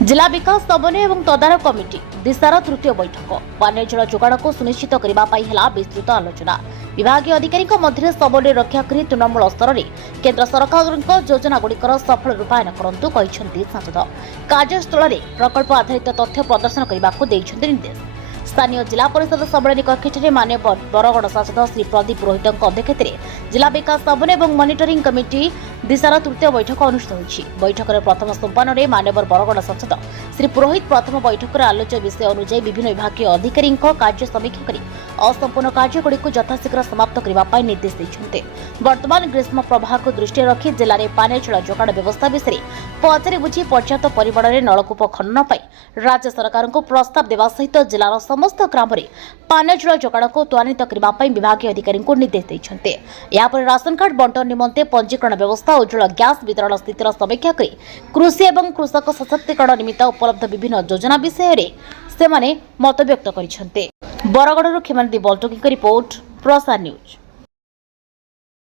जिला विकास समन्वय और तदारख कमिटी दिशार तृतीय बैठक पानी जल जोगाण को सुनिश्चित करने विस्तृत आलोचना विभागीय अधिकारी मध्य समन्वय रक्षा कर तृणमूल स्तर में केन्द्र सरकार योजना गुड़िकर सफल रूपायन करंतु सांसद कार्यस्थल में प्रकल्प आधारित तथ्य प्रदर्शन करने को निर्देश स्थानीय जिला परिषद सम्मेलन कक्ष में माननीय बरगड़ सांसद श्री प्रदीप पुरोहित अध्यक्षत जिला विकास समन्वय और मॉनिटरिंग कमिटी दिशार तृतीय बैठक अनुष्ठित होगी। बैठक में प्रथम सोपान में माननीय बरगड़ सांसद श्री पुरोहित प्रथम बैठक में आलोच्य विषय अनुसार विभिन्न विभागीय अधिकारी कार्य समीक्षा कर असंपूर्ण कार्यगुड़ी यथाशीघ्र समाप्त करने निर्देश देते। वर्तमान ग्रीष्म प्रवाह को दृष्टि रखी जिले में पानी जल जोगाण व्यवस्था विषय पचारि बुझी पर्याप्त परिमाण में नलकूप खनन पर राज्य सरकार को प्रस्ताव देवा सहित जिलार समस्त ग्राम में पानी जल जोगाण को त्वरित करने विभागीय अधिकारी निर्देश देते। यापर राशन कार्ड बंटन निमंते पंजीकरण व्यवस्था उज्ज्वल गैस वितरण स्थितिर समीक्षा कर कृषि एवं कृषक सशक्तिकरण निमित्त उपलब्ध विभिन्न योजना विषय से मत व्यक्त कर बरगड़ खेमानदी बल्टोकी रिपोर्ट प्रसार न्यूज।